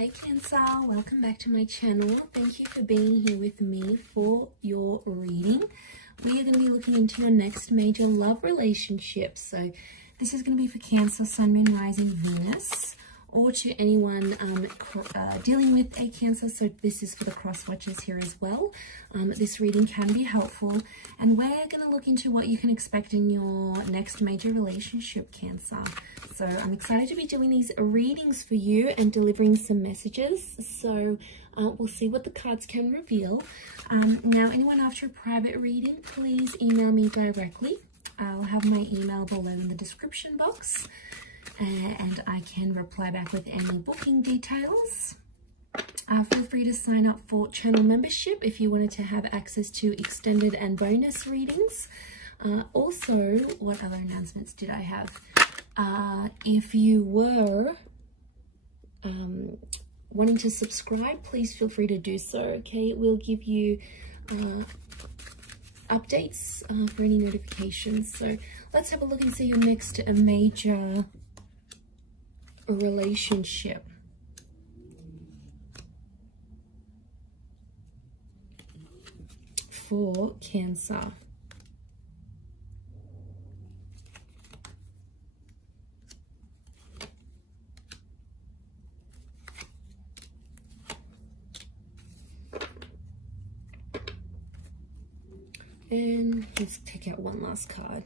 Hey Cancer, welcome back to my channel. Thank you for being here with me for your reading. We are going to be looking into your next major love relationship. So this is going to be for Cancer, Sun, Moon, Rising, Venus, or to anyone dealing with a Cancer. So this is for the cross watchers here as well. This reading can be helpful, and we're going to look into what you can expect in your next major relationship, Cancer. So I'm excited to be doing these readings for you and delivering some messages. So we'll see what the cards can reveal. Now, anyone after a private reading, please email me directly. I'll have my email below in the description box, and I can reply back with any booking details. Feel free to sign up for channel membership if you wanted to have access to extended and bonus readings. Also, what other announcements did I have? If you were wanting to subscribe, please feel free to do so. Okay, it will give you updates for any notifications. So let's have a look and see your next major relationship. For Cancer. And let's take out one last card.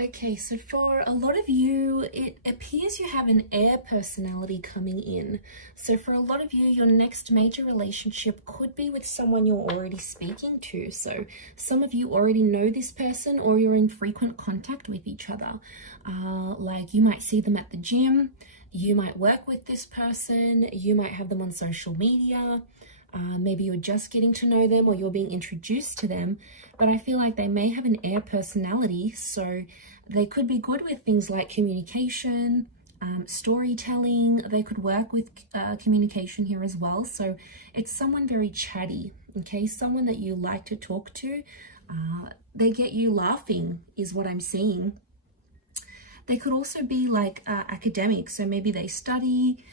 Okay, so for a lot of you, it appears you have an air personality coming in. So for a lot of you, your next major relationship could be with someone you're already speaking to. So some of you already know this person, or you're in frequent contact with each other. Like you might see them at the gym, you might work with this person, you might have them on social media. Maybe you're just getting to know them, or you're being introduced to them, but I feel like they may have an air personality, so they could be good with things like communication, storytelling. They could work with communication here as well. So it's someone very chatty, okay? Someone that you like to talk to. They get you laughing is what I'm seeing. They could also be like academics, so maybe they study,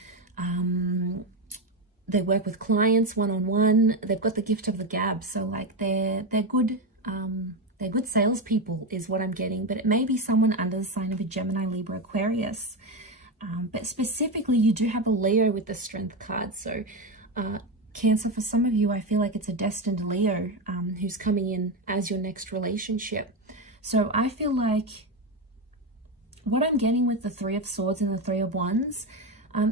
they work with clients one-on-one. They've got the gift of the gab, so like they're good salespeople is what I'm getting. But it may be someone under the sign of a Gemini, Libra, Aquarius. But specifically, you do have a Leo with the Strength card. So Cancer, for some of you, I feel like it's a destined Leo who's coming in as your next relationship. So I feel like what I'm getting with the Three of Swords and the Three of Wands,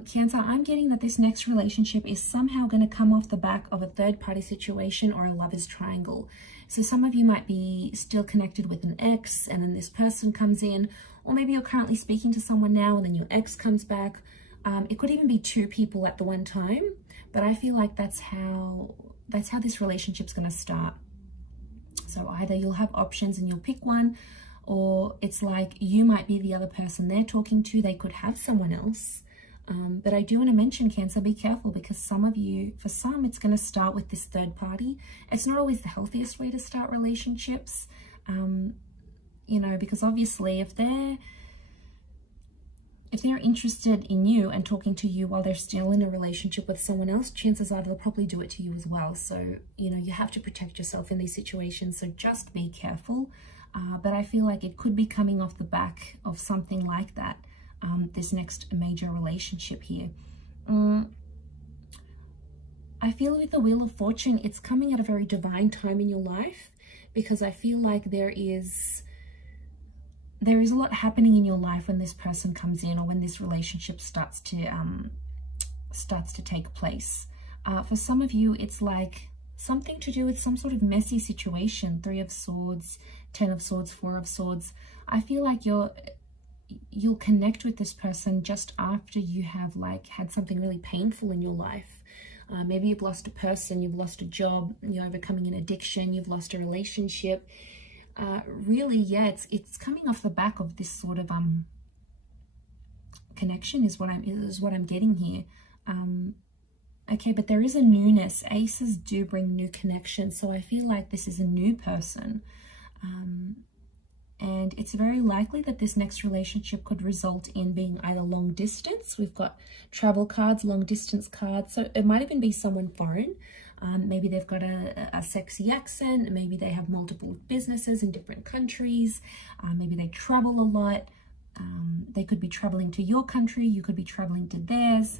Cancer, I'm getting that this next relationship is somehow going to come off the back of a third-party situation or a lover's triangle. So some of you might be still connected with an ex, and then this person comes in, or maybe you're currently speaking to someone now and then your ex comes back. It could even be two people at the one time, but I feel like that's how this relationship's going to start. So either you'll have options and you'll pick one, or it's like you might be the other person they're talking to. They could have someone else. But I do want to mention, Cancer, be careful, because some of you, for some, it's going to start with this third party. It's not always the healthiest way to start relationships, you know, because obviously if they're interested in you and talking to you while they're still in a relationship with someone else, chances are they'll probably do it to you as well. So, you know, you have to protect yourself in these situations. So just be careful. But I feel like it could be coming off the back of something like that. This next major relationship here. I feel with the Wheel of Fortune, it's coming at a very divine time in your life, because I feel like there is a lot happening in your life when this person comes in, or when this relationship starts to take place. For some of you, it's like something to do with some sort of messy situation. Three of Swords, Ten of Swords, Four of Swords. I feel like you'll connect with this person just after you have like had something really painful in your life. Maybe you've lost a person, you've lost a job, you're overcoming an addiction, you've lost a relationship. Really, yeah, it's coming off the back of this sort of connection is what I'm getting here. Okay, but there is a newness. Aces do bring new connection, so I feel like this is a new person. And it's very likely that this next relationship could result in being either long distance. We've got travel cards, long distance cards. So it might even be someone foreign. Maybe they've got a sexy accent. Maybe they have multiple businesses in different countries. Maybe they travel a lot. They could be traveling to your country. You could be traveling to theirs.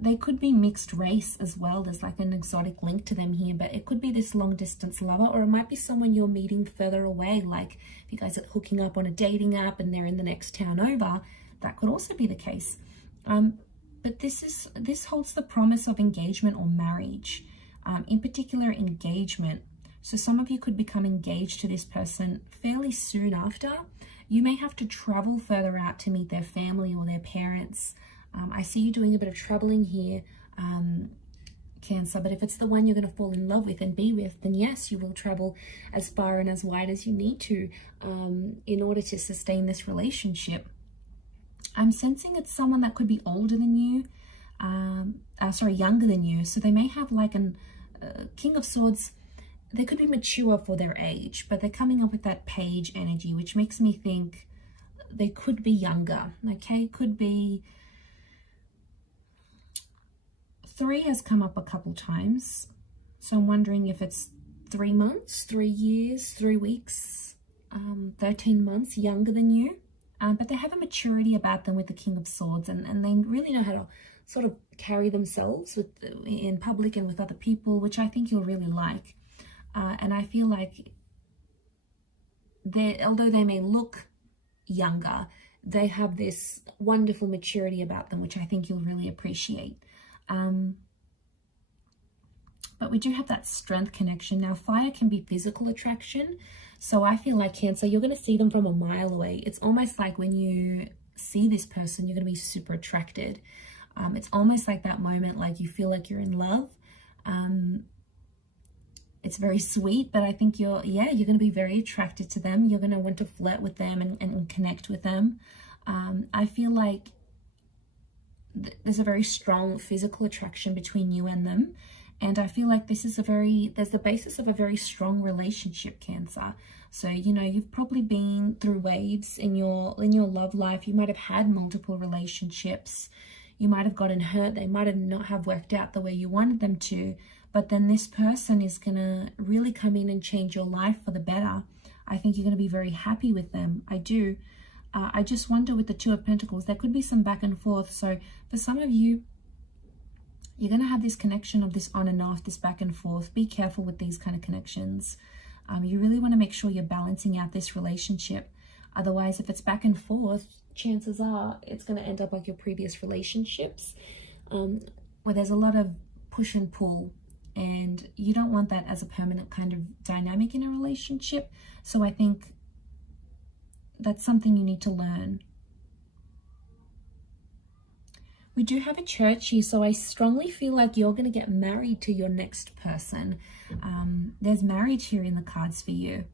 They could be mixed race as well. There's like an exotic link to them here, but it could be this long distance lover, or it might be someone you're meeting further away. Like if you guys are hooking up on a dating app and they're in the next town over, that could also be the case. But this holds the promise of engagement or marriage, in particular engagement. So some of you could become engaged to this person fairly soon after. You may have to travel further out to meet their family or their parents. I see you doing a bit of traveling here, Cancer, but if it's the one you're going to fall in love with and be with, then yes, you will travel as far and as wide as you need to in order to sustain this relationship. I'm sensing it's someone that could be older than you, younger than you. So they may have like an King of Swords. They could be mature for their age, but they're coming up with that page energy, which makes me think they could be younger, okay? Could be... 3 has come up a couple times, so I'm wondering if it's 3 months, 3 years, 3 weeks, 13 months younger than you. But they have a maturity about them with the King of Swords, and they really know how to sort of carry themselves in public and with other people, which I think you'll really like. And I feel like although they may look younger, they have this wonderful maturity about them, which I think you'll really appreciate. But we do have that strength connection. Now, fire can be physical attraction. So I feel like Cancer, you're going to see them from a mile away. It's almost like when you see this person, you're going to be super attracted. It's almost like that moment, like you feel like you're in love. It's very sweet, but I think you're going to be very attracted to them. You're going to want to flirt with them and connect with them. I feel like there's a very strong physical attraction between you and them. And I feel like there's the basis of a very strong relationship, Cancer. So, you know, you've probably been through waves in your love life. You might have had multiple relationships. You might have gotten hurt. They might have not have worked out the way you wanted them to. But then this person is going to really come in and change your life for the better. I think you're going to be very happy with them. I do. I just wonder with the Two of Pentacles, there could be some back and forth. So for some of you, you're going to have this connection of this on and off, this back and forth. Be careful with these kind of connections. You really want to make sure you're balancing out this relationship. Otherwise, if it's back and forth, chances are it's going to end up like your previous relationships, where there's a lot of push and pull. And you don't want that as a permanent kind of dynamic in a relationship. So I think that's something you need to learn. We do have a church here, so I strongly feel like you're going to get married to your next person. There's marriage here in the cards for you.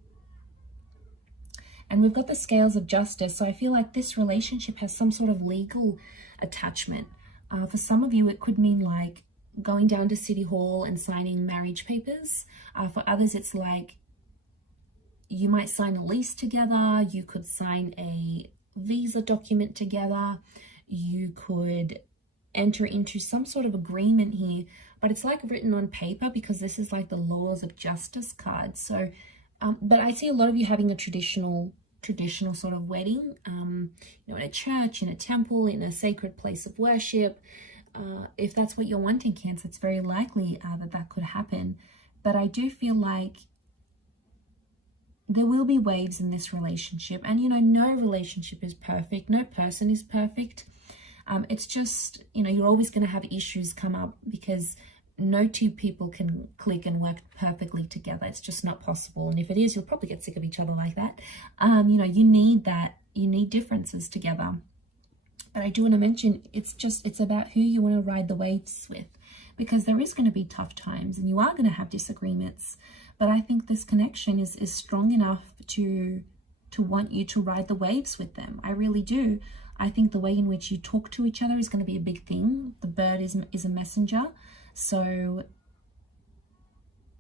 And we've got the scales of justice, so I feel like this relationship has some sort of legal attachment. For some of you, it could mean like going down to City Hall and signing marriage papers. For others, it's like you might sign a lease together. You could sign a visa document together. You could enter into some sort of agreement here, but it's like written on paper because this is like the laws of justice card. So, but I see a lot of you having a traditional sort of wedding, you know, in a church, in a temple, in a sacred place of worship. If that's what you're wanting, Cancer, it's very likely that could happen. But I do feel like there will be waves in this relationship. And, you know, no relationship is perfect. No person is perfect. It's just, you know, you're always going to have issues come up because no two people can click and work perfectly together. It's just not possible. And if it is, you'll probably get sick of each other like that. You know, you need that. You need differences together. But I do want to mention, it's about who you want to ride the waves with, because there is going to be tough times and you are going to have disagreements. But I think this connection is strong enough to want you to ride the waves with them. I really do. I think the way in which you talk to each other is going to be a big thing. The bird is a messenger. So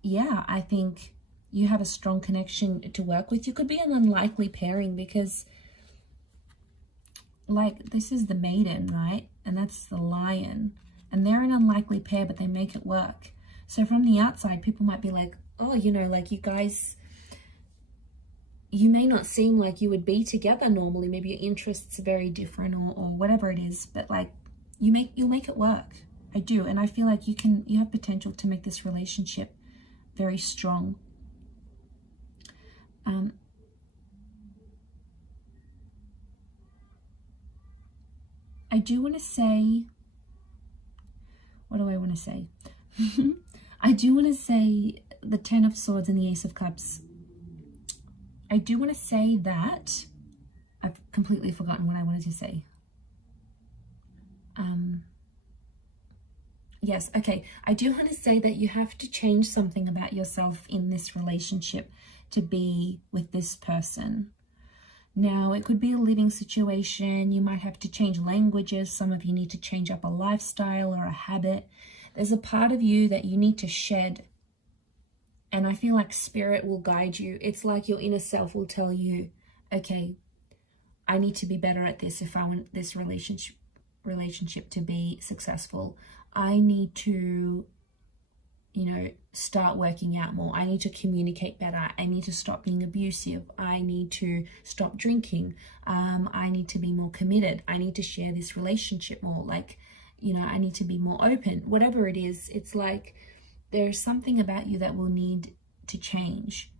yeah, I think you have a strong connection to work with. You could be an unlikely pairing because, like, this is the maiden, right? And that's the lion. And they're an unlikely pair, but they make it work. So from the outside, people might be like, oh, you know, like you guys, you may not seem like you would be together normally. Maybe your interests are very different or whatever it is, but like you'll make it work. I do. And I feel like you have potential to make this relationship very strong. I do want to say, what do I want to say? I do want to say the Ten of Swords and the Ace of Cups. I do want to say that I've completely forgotten what I wanted to say. Yes, okay. I do want to say that you have to change something about yourself in this relationship to be with this person. Now, it could be a living situation. You might have to change languages. Some of you need to change up a lifestyle or a habit. There's a part of you that you need to shed. And I feel like spirit will guide you. It's like your inner self will tell you, okay, I need to be better at this if I want this relationship to be successful. I need to, you know, start working out more. I need to communicate better. I need to stop being abusive. I need to stop drinking. I need to be more committed. I need to share this relationship more. Like, you know, I need to be more open. Whatever it is, it's like there's something about you that will need to change.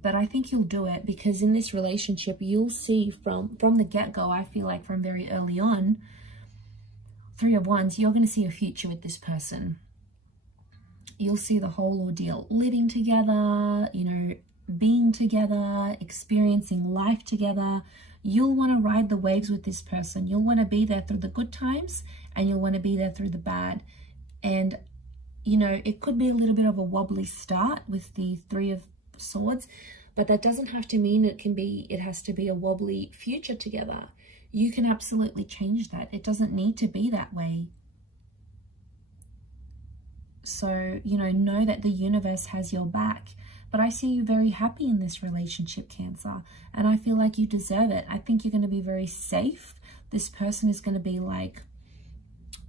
But I think you'll do it, because in this relationship, you'll see from the get-go, I feel like from very early on, Three of Wands, you're going to see a future with this person. You'll see the whole ordeal, living together, you know, being together, experiencing life together. You'll want to ride the waves with this person. You'll want to be there through the good times, and you'll want to be there through the bad. And, you know, it could be a little bit of a wobbly start with the Three of Swords, but that doesn't have to mean it has to be a wobbly future together. You can absolutely change that. It doesn't need to be that way. So, you know that the universe has your back. But I see you very happy in this relationship, Cancer. And I feel like you deserve it. I think you're going to be very safe. This person is going to be like,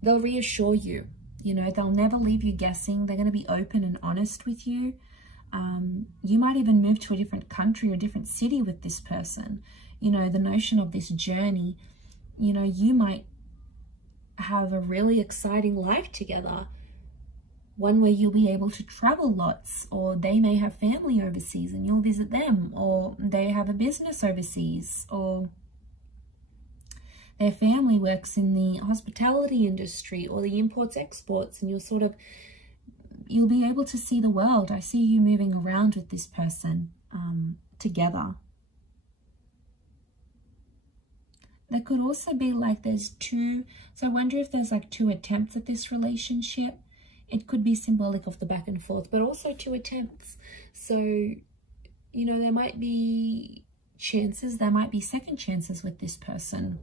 they'll reassure you. You know, they'll never leave you guessing. They're going to be open and honest with you. You might even move to a different country or a different city with this person. You know, the notion of this journey, you know, you might have a really exciting life together. One where you'll be able to travel lots, or they may have family overseas and you'll visit them, or they have a business overseas, or their family works in the hospitality industry or the imports exports, and you'll be able to see the world. I see you moving around with this person together. There could also be like there's two, so I wonder if there's like two attempts at this relationship. It could be symbolic of the back and forth, but also two attempts. So, you know, there might be chances, there might be second chances with this person.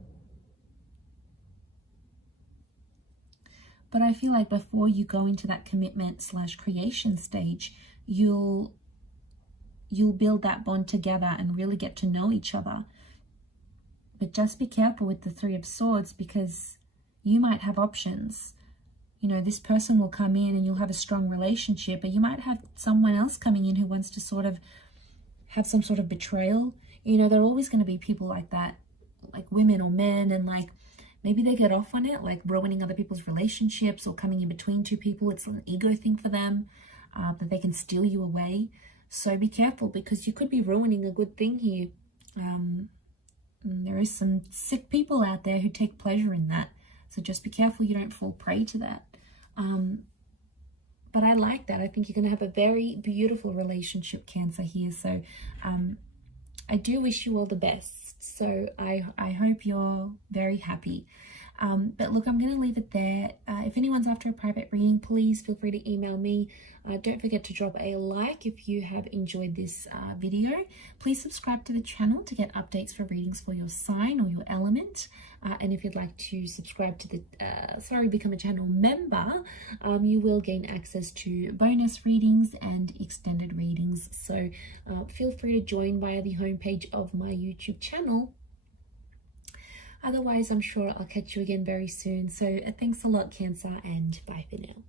But I feel like before you go into that commitment / creation stage, you'll build that bond together and really get to know each other. But just be careful with the Three of Swords, because you might have options. You know, this person will come in and you'll have a strong relationship, but you might have someone else coming in who wants to sort of have some sort of betrayal. You know, there are always going to be people like that, like women or men, and like maybe they get off on it, like ruining other people's relationships or coming in between two people. It's an ego thing for them, that they can steal you away. So be careful, because you could be ruining a good thing here. There is some sick people out there who take pleasure in that. So just be careful you don't fall prey to that. But I like that. I think you're going to have a very beautiful relationship, Cancer, here. So I do wish you all the best. So I hope you're very happy. But look, I'm going to leave it there. If anyone's after a private reading, please feel free to email me. Don't forget to drop a like if you have enjoyed this video. Please subscribe to the channel to get updates for readings for your sign or your element. And if you'd like to subscribe to the, become a channel member, you will gain access to bonus readings and extended readings. So feel free to join via the homepage of my YouTube channel. Otherwise, I'm sure I'll catch you again very soon. So thanks a lot, Cancer, and bye for now.